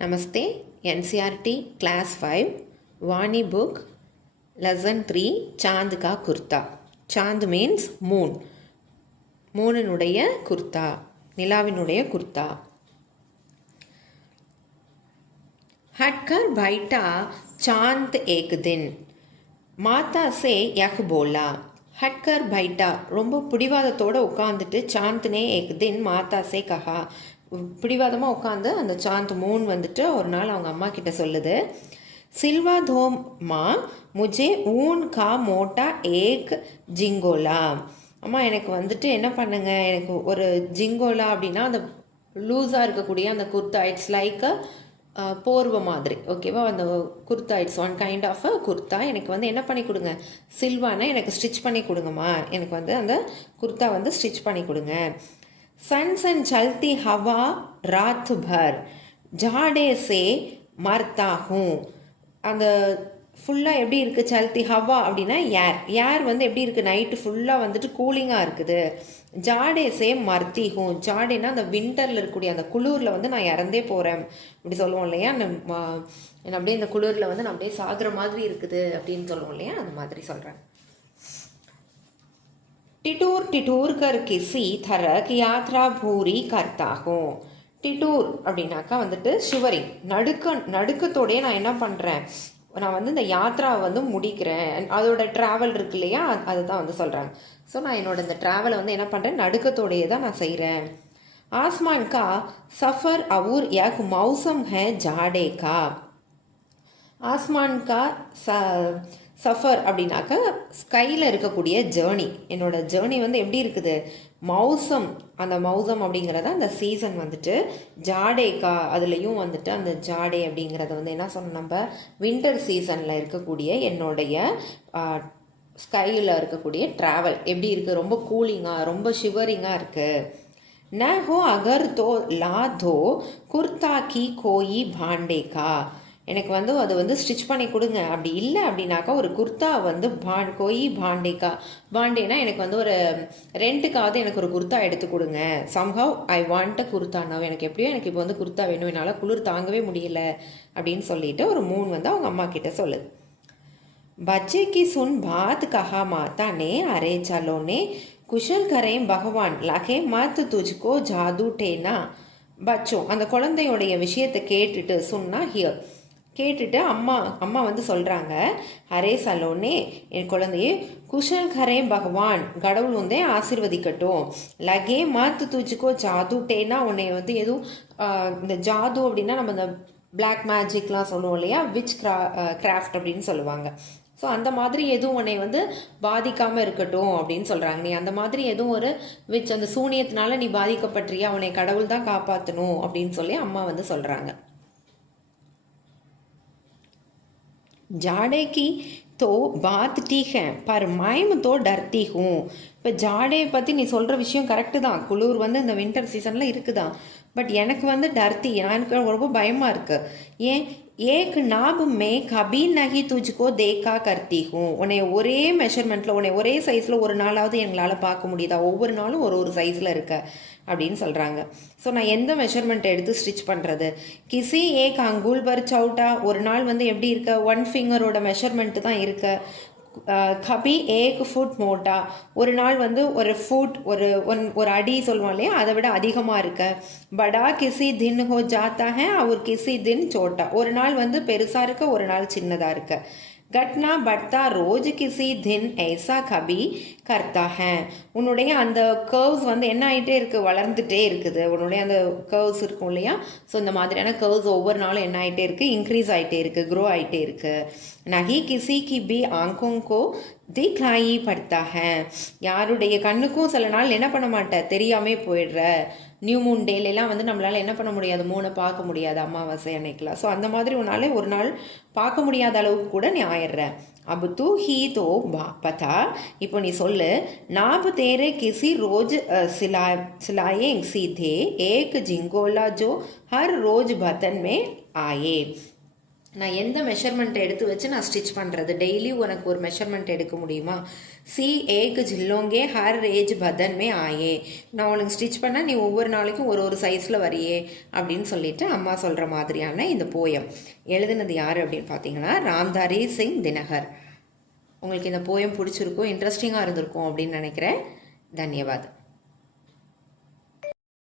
नमस्ते NCERT class 5 वाणी book lesson 3 चांद का कुर्ता. चांद मीन्स मून. मूननुடைய कुर्ता, निलाविनुடைய कुर्ता. हटकर बैठा चांद एक दिन, माता से यह बोला. हटकर बैठा ரொம்ப பிடிவாதத்தோட உட்காந்துட்டு சாந்த்னே एक दिन माता से कहा. பிடிவாதமாக உட்காந்து அந்த சாந்த் மூன் வந்துட்டு ஒரு நாள் அவங்க அம்மா கிட்ட சொல்லுது, சில்வா தோமா முஜே ஊன் கா மோட்டா ஏக் ஜிங்கோலா. அம்மா எனக்கு வந்துட்டு என்ன பண்ணுங்க, எனக்கு ஒரு ஜிங்கோலா அப்படின்னா அந்த லூஸாக இருக்கக்கூடிய அந்த குர்த்தா, இட்ஸ் லைக் போர்வை மாதிரி, ஓகேவா? அந்த kurta it's one kind of a kurta. எனக்கு வந்து என்ன பண்ணி கொடுங்க, சில்வானா எனக்கு ஸ்டிச் பண்ணி கொடுங்கம்மா, எனக்கு வந்து அந்த குர்த்தா வந்து ஸ்டிச் பண்ணி கொடுங்க. सन सन चलती हवा रात भर जाड़े से मरता हूँ. அந்த ஃபுல்லாக எப்படி இருக்குது, சல்தி ஹவா அப்படின்னா ஏர். ஏர் வந்து எப்படி இருக்குது, நைட்டு ஃபுல்லாக வந்துட்டு கூலிங்காக இருக்குது. ஜாடே சே மர்த்தி ஹூ. ஜாடேனா அந்த விண்டரில் இருக்கக்கூடிய அந்த குளிரில் வந்து நான் இறந்தே போகிறேன் அப்படி சொல்லுவோம் இல்லையா? அப்படியே இந்த குளிரில் வந்து நான் அப்படியே சாகுற மாதிரி இருக்குது அப்படின்னு சொல்லுவோம் இல்லையா? அந்த மாதிரி சொல்கிறேன். टिटूर टिटूर कर किसी तरह यात्रा पूरी करता हूँ. டிட்டூர் அப்படின்னாக்கா வந்துட்டு ஷிவரிங், நடுக்கத்தோடய நான் என்ன பண்ணுறேன், நான் வந்து இந்த யாத்ராவை வந்து முடிக்கிறேன். அதோட ட்ராவல் இருக்கு இல்லையா, அதுதான் வந்து சொல்கிறாங்க. ஸோ நான் என்னோட இந்த ட்ராவலை வந்து என்ன பண்ணுறேன், நடுக்கத்தோடையே தான் நான் செய்கிறேன். ஆஸ்மான் கா சஃபர் அவுர் யக் மௌசம் ஹே ஜாடே கா. ஆஸ்மான் கா சஃபர் அப்படின்னாக்கா ஸ்கையில் இருக்கக்கூடிய ஜேர்னி. என்னோட ஜேர்னி வந்து எப்படி இருக்குது, மௌசம், அந்த மௌசம் அப்படிங்கிறத அந்த சீசன் வந்துட்டு ஜாடேக்கா, அதுலேயும் வந்துட்டு அந்த ஜாடே அப்படிங்கிறத வந்து என்ன சொன்னோம், நம்ம வின்டர் சீசனில் இருக்கக்கூடிய என்னுடைய ஸ்கையில் இருக்கக்கூடிய ட்ராவல் எப்படி இருக்குது, ரொம்ப கூலிங்காக, ரொம்ப ஷிவரிங்காக இருக்குது. ந ஹோ அகர் தோ லா தோ குர்தா கி கோயி பாண்டேக்கா. எனக்கு வந்து அது வந்து ஸ்டிச் பண்ணி கொடுங்க. அப்படி இல்லை அப்படின்னாக்கா ஒரு குர்த்தா வந்து கோயி பாண்டேக்கா. பாண்டேனா எனக்கு வந்து ஒரு ரெண்ட்டுக்காவது எனக்கு ஒரு குர்த்தா எடுத்து கொடுங்க. Somehow I want a kurta. நான் எனக்கு எப்படியோ எனக்கு இப்போ வந்து குர்த்தா வேணும், என்னால் குளிர் தாங்கவே முடியல அப்படின்னு சொல்லிட்டு ஒரு மூன் வந்து அவங்க அம்மா கிட்ட சொல்லுது. बच्चे की सुन बात कहा माता ने, अरे चलो ने कुशल करें भगवान लगे मत तुझको जादू ठेना. பச்சோ அந்த குழந்தையோடைய விஷயத்தை கேட்டுட்டு சொன்னா ஹியர், கேட்டுட்டு அம்மா வந்து சொல்கிறாங்க, ஹரே சலோனே என் குழந்தையே, குஷல் ஹரே பகவான் கடவுள் வந்து ஆசீர்வதிக்கட்டும். லகே மாத்து தூச்சுக்கோ ஜாது டேனா, உன்னை வந்து எதுவும் இந்த ஜாது அப்படின்னா நம்ம இந்த பிளாக் மேஜிக்லாம் சொல்லுவோம் இல்லையா, விச் கிராஃப்ட் அப்படின்னு சொல்லுவாங்க. ஸோ அந்த மாதிரி எதுவும் உன்னை வந்து பாதிக்காமல் இருக்கட்டும் அப்படின்னு சொல்கிறாங்க. நீ அந்த மாதிரி எதுவும் ஒரு விச் அந்த சூனியத்தினால நீ பாதிக்கப்பட்டியா, உன்னை கடவுள் தான் காப்பாற்றணும் அப்படின்னு சொல்லி அம்மா வந்து சொல்கிறாங்க. जाड़े की तो बात ठीक है पर मैं तो डरती हूँ. இப்போ ஜாடே பற்றி நீ சொல்கிற விஷயம் கரெக்டு தான், குளிர் வந்து இந்த வின்டர் சீசனில் இருக்குதான். பட் எனக்கு வந்து டர்த்தி, எனக்கு ரொம்ப பயமாக இருக்குது. ஏன், ஏக் நாப் மே கபி நகி துஜ்கோ தேக்கா கர்த்தி ஹூ. உன்னை ஒரே மெஷர்மெண்ட்டில், உன்னை ஒரே சைஸில் ஒரு நாளாவது எங்களால் பார்க்க முடியுதா, ஒவ்வொரு நாளும் ஒரு சைஸில் இருக்க அப்படின்னு சொல்கிறாங்க. ஸோ நான் எந்த மெஷர்மெண்ட்டை எடுத்து ஸ்டிச் பண்ணுறது, கிசி ஏக் அங்கூல் பர் சவுட்டா, ஒரு நாள் வந்து எப்படி இருக்க, ஒன் ஃபிங்கரோட மெஷர்மெண்ட்டு தான் இருக்க. கபி ஏக் ஃபுட் மோட்டா, ஒரு நாள் வந்து ஒரு ஃபுட், ஒரு அடி சொல்லுவோம் இல்லையா, அதை விட அதிகமாக இருக்க. படா கிசி தின் ஹோ ஜாத்தா ஹே அவர் கிசி தின் சோட்டா, ஒரு நாள் வந்து பெருசாக இருக்க, ஒரு நாள் சின்னதாக இருக்க. घटना बढ़ता रोज किसी दिन ऐसा कभी करता है. உன்னுடைய அந்த கர்வ்ஸ் வந்து என்ன ஆகிட்டே இருக்குது, வளர்ந்துட்டே இருக்குது. உன்னுடைய அந்த கர்வ்ஸ் இருக்கும் இல்லையா, ஸோ இந்த மாதிரியான கர்வ்ஸ் ஒவ்வொரு நாளும் என்ன ஆகிட்டே இருக்குது, இன்க்ரீஸ் ஆகிட்டே இருக்குது, க்ரோ ஆகிட்டே இருக்குது. நகி கிசி கி பி ஆங்கோங்கோ திக்லாயி படுத்தா ஹே. யாருடைய கண்ணுக்கும் சில நாள் என்ன பண்ண மாட்டேன், தெரியாமே போயிடுற. நியூ மூன் டேலாம் வந்து நம்மளால் என்ன பண்ண முடியாது, மூணை பார்க்க முடியாது அமாவாசை அன்னைக்கெலாம். ஸோ அந்த மாதிரி உன்னால ஒரு நாள் பார்க்க முடியாத அளவுக்கு கூட நீ ஆயிடுற. अब तू ही तो पता, இப்போ நீ சொல்லு, नाप तेरे किसी रोज सिलाए सीधे एक जिंगोला जो हर रोज बतन में आए. நான் எந்த மெஷர்மெண்ட் எடுத்து வச்சு நான் ஸ்டிச் பண்ணுறது? டெய்லி உனக்கு ஒரு மெஷர்மெண்ட் எடுக்க முடியுமா? சி ஏக் ஜில்லோங்கே ஹர் ஏஜ் பதன் மே ஆயே. நான் உனக்கு ஸ்டிச் பண்ணால் நீ ஒவ்வொரு நாளைக்கும் ஒரு ஒரு சைஸில் வரியே அப்படின்னு சொல்லிட்டு அம்மா சொல்கிற மாதிரியான இந்த போயம் எழுதுனது யார் அப்படின்னு பார்த்தீங்கன்னா ராம்தாரி சிங் தினகர். உங்களுக்கு இந்த போயம் பிடிச்சிருக்கும், இன்ட்ரெஸ்டிங்காக இருந்திருக்கும் அப்படின்னு நினைக்கிறேன். தன்யவாத்.